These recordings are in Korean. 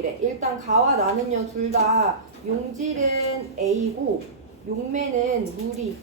질량비래. 일단 가와 나는요 둘 다 용질은 A고 용매는 물이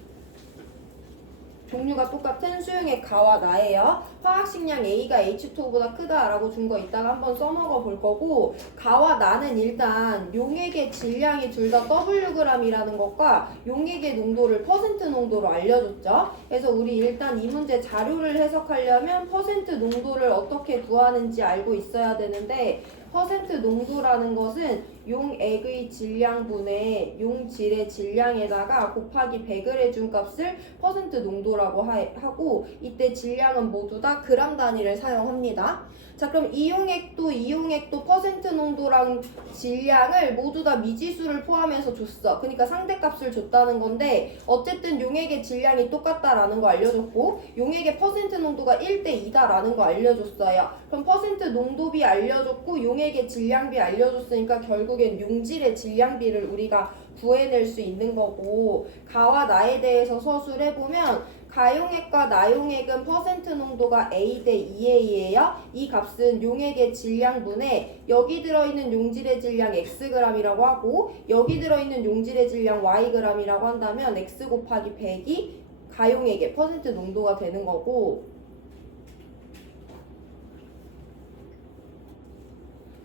종류가 똑같은 수용액 가와 나예요. 화학식량 A가 H2O보다 크다라고 준 거 이따가 한번 써먹어 볼 거고, 가와 나는 일단 용액의 질량이 둘 다 Wg이라는 것과 용액의 농도를 퍼센트 농도로 알려줬죠. 그래서 우리 일단 이 문제 자료를 해석하려면 퍼센트 농도를 어떻게 구하는지 알고 있어야 되는데, 퍼센트 농도라는 것은 용액의 질량분의 용질의 질량에다가 곱하기 100을 해준 값을 퍼센트 농도라고 하고, 이때 질량은 모두 다 그람 단위를 사용합니다. 자, 그럼 이용액도 퍼센트 농도랑 질량을 모두 다 미지수를 포함해서 줬어. 그러니까 상대값을 줬다는 건데, 어쨌든 용액의 질량이 똑같다라는 거 알려줬고, 용액의 퍼센트 농도가 1대2다라는 거 알려줬어요. 그럼 퍼센트 농도비 알려줬고 용액의 질량비 알려줬으니까 결국엔 용질의 질량비를 우리가 구해낼 수 있는 거고, 가와 나에 대해서 서술을 해보면 가용액과 나용액은 퍼센트 농도가 A 대 2A예요. 이 값은 용액의 질량분에 여기 들어있는 용질의 질량 Xg이라고 하고 여기 들어있는 용질의 질량 Yg이라고 한다면 X 곱하기 100이 가용액의 퍼센트 농도가 되는 거고,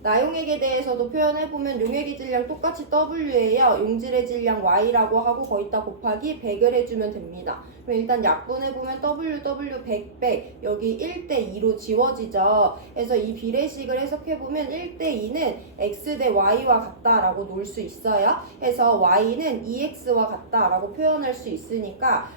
나용액에 대해서도 표현해보면 용액의 질량 똑같이 W예요. 용질의 질량 Y라고 하고 거기다 곱하기 100을 해주면 됩니다. 그럼 일단 약분해보면 W 100 여기 1대2로 지워지죠. 그래서 이 비례식을 해석해보면 1대2는 X 대 Y와 같다라고 놓을 수 있어요. 그래서 Y는 2X와 같다라고 표현할 수 있으니까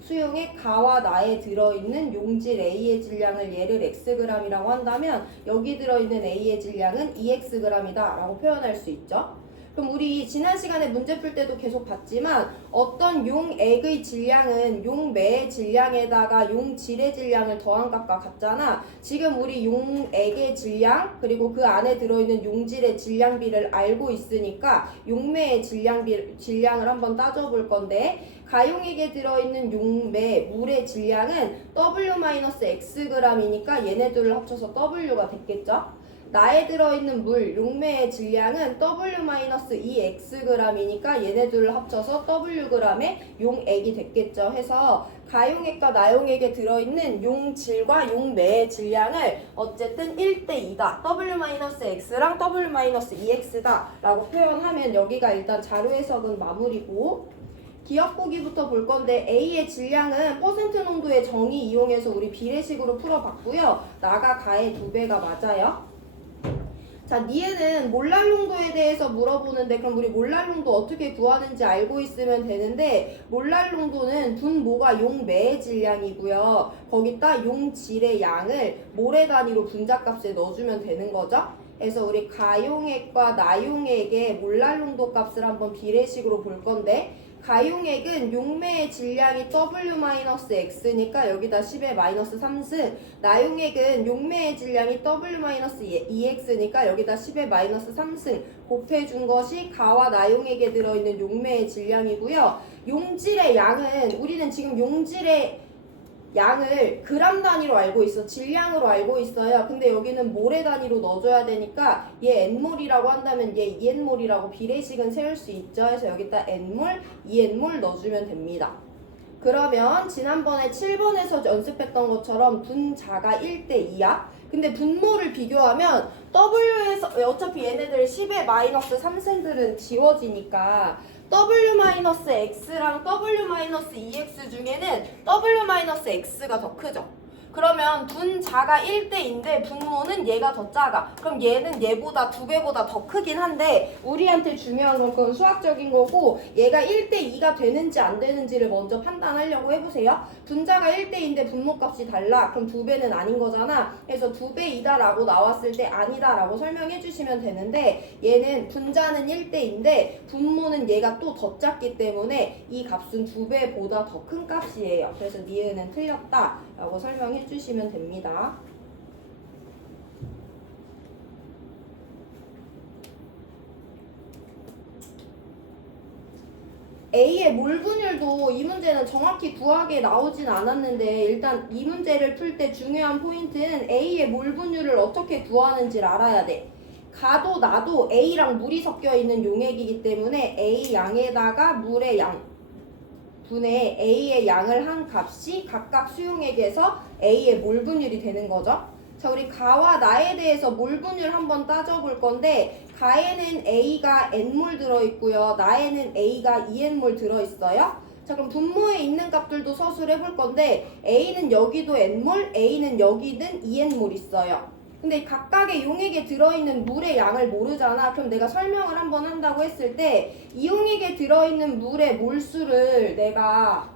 수용액 가와 나에 들어있는 용질 A의 질량을 얘를 Xg이라고 한다면 여기 들어있는 A의 질량은 2Xg이다 라고 표현할 수 있죠. 그럼 우리 지난 시간에 문제 풀 때도 계속 봤지만 어떤 용액의 질량은 용매의 질량에다가 용질의 질량을 더한 값과 같잖아. 지금 우리 용액의 질량 그리고 그 안에 들어있는 용질의 질량비를 알고 있으니까 용매의 질량을 한번 따져볼 건데, 가용액에 들어있는 용매 물의 질량은 W-Xg이니까 얘네들을 합쳐서 W가 됐겠죠? 나에 들어있는 물, 용매의 질량은 W-2Xg이니까 얘네들을 합쳐서 Wg의 용액이 됐겠죠. 해서 가용액과 나용액에 들어있는 용질과 용매의 질량을 어쨌든 1대2다. W-X랑 W-2X다 라고 표현하면 여기가 일단 자료 해석은 마무리고, 기억 보기부터 볼 건데 A의 질량은 퍼센트 농도의 정의 이용해서 우리 비례식으로 풀어봤고요. 나가 가의 2배가 맞아요. 자, 니에는 몰랄 농도에 대해서 물어보는데 그럼 우리 몰랄 농도 어떻게 구하는지 알고 있으면 되는데, 몰랄 농도는 분모가 용매의 질량이고요. 거기다 용질의 양을 모래 단위로 분자값에 넣어주면 되는 거죠. 그래서 우리 가용액과 나용액의 몰랄 농도 값을 한번 비례식으로 볼 건데, 가용액은 용매의 질량이 W-X니까 여기다 10의 마이너스 3승, 나용액은 용매의 질량이 W-2X니까 여기다 10의 마이너스 3승 곱해준 것이 가와 나용액에 들어있는 용매의 질량이고요. 용질의 양은 우리는 지금 용질의 양을 그람 단위로 알고 있어. 질량으로 알고 있어요. 근데 여기는 모래 단위로 넣어줘야 되니까 얘 N몰이라고 한다면 얘 2N몰이라고 비례식은 세울 수 있죠. 그래서 여기다 N몰, 2N몰 넣어주면 됩니다. 그러면 지난번에 7번에서 연습했던 것처럼 분자가 1대2야. 근데 분모를 비교하면 W에서 어차피 얘네들 10의 마이너스 3셀들은 지워지니까 W-X랑 W-2X 중에는 W-X가 더 크죠. 그러면 분자가 1대2인데 분모는 얘가 더 작아. 그럼 얘는 얘보다 2배보다 더 크긴 한데 우리한테 중요한 건 그건 수학적인 거고, 얘가 1대2가 되는지 안 되는지를 먼저 판단하려고 해보세요. 분자가 1대2인데 분모값이 달라. 그럼 2배는 아닌 거잖아. 그래서 2배이다 라고 나왔을 때 아니다 라고 설명해 주시면 되는데, 얘는 분자는 1대2인데 분모는 얘가 또 더 작기 때문에 이 값은 2배보다 더 큰 값이에요. 그래서 니은은 틀렸다 라고 설명해 주시면 됩니다. A의 몰 분율도 이 문제는 정확히 구하게 나오진 않았는데, 일단 이 문제를 풀 때 중요한 포인트는 A의 몰 분율을 어떻게 구하는지를 알아야 돼. 가도 나도 A랑 물이 섞여 있는 용액이기 때문에 A 양에다가 물의 양 분의 A의 양을 한 값이 각각 수용액에서 A의 몰 분율이 되는 거죠. 자, 우리 가와 나에 대해서 몰 분율 한번 따져볼 건데 가에는 A가 N몰 들어있고요. 나에는 A가 2N몰 들어있어요. 자, 그럼 분모에 있는 값들도 서술해 볼 건데 A는 여기도 N몰, A는 여기는 2N몰 있어요. 근데 각각의 용액에 들어있는 물의 양을 모르잖아. 그럼 내가 설명을 한번 한다고 했을 때 이 용액에 들어있는 물의 몰수를 내가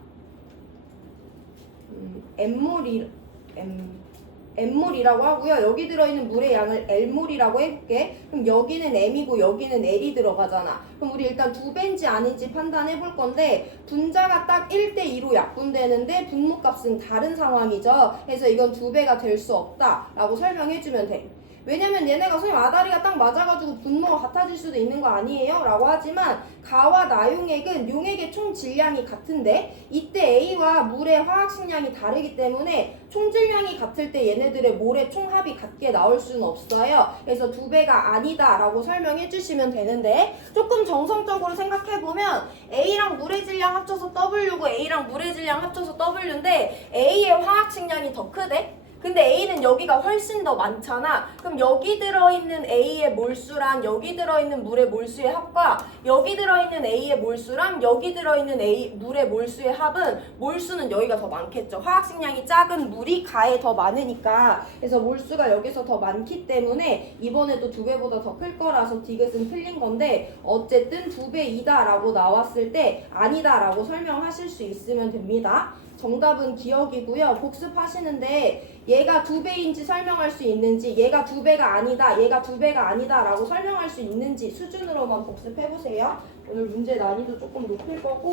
M몰이라고 하고요. 여기 들어있는 물의 양을 L몰이라고 해볼게. 그럼 여기는 M이고 여기는 L이 들어가잖아. 그럼 우리 일단 2배인지 아닌지 판단해 볼 건데 분자가 딱 1대2로 약분되는데 분모값은 다른 상황이죠. 그래서 이건 2배가 될 수 없다라고 설명해주면 돼. 왜냐면 얘네가 선생님 아다리가 딱 맞아가지고 분모가 같아질 수도 있는 거 아니에요? 라고 하지만 가와 나용액은 용액의 총 질량이 같은데 이때 A와 물의 화학식량이 다르기 때문에 총 질량이 같을 때 얘네들의 몰의 총합이 같게 나올 수는 없어요. 그래서 2배가 아니다 라고 설명해 주시면 되는데 조금 정성적으로 생각해보면 A랑 물의 질량 합쳐서 W고 A랑 물의 질량 합쳐서 W인데 A의 화학식량이 더 크대? 근데 A는 여기가 훨씬 더 많잖아. 그럼 여기 들어있는 A의 몰수랑 여기 들어있는 물의 몰수의 합과 여기 들어있는 A의 몰수랑 여기 들어있는 물의 몰수의 합은 몰수는 여기가 더 많겠죠. 화학식량이 작은 물이 가에 더 많으니까. 그래서 몰수가 여기서 더 많기 때문에 이번에도 2배보다 더 클 거라서 디귿은 틀린 건데 어쨌든 2배이다 라고 나왔을 때 아니다 라고 설명하실 수 있으면 됩니다. 정답은 기억이고요. 복습하시는데 얘가 2배인지 설명할 수 있는지 얘가 2배가 아니다 얘가 2배가 아니다 라고 설명할 수 있는지 수준으로만 복습해보세요. 오늘 문제 난이도 조금 높일 거고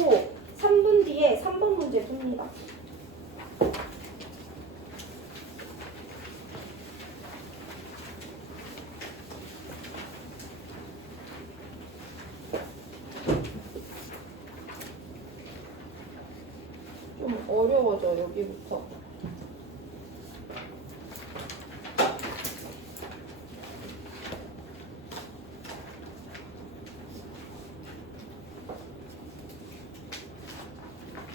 3분 뒤에 3번 문제 풉니다. 좀 어려워져 여기부터.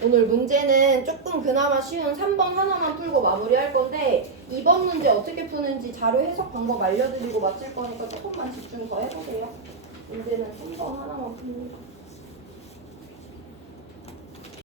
오늘 문제는 조금 그나마 쉬운 3번 하나만 풀고 마무리할 건데 2번 문제 어떻게 푸는지 자료 해석 방법 알려드리고 마칠 거니까 조금만 집중 더 해보세요. 문제는 3번 하나만 풉니다.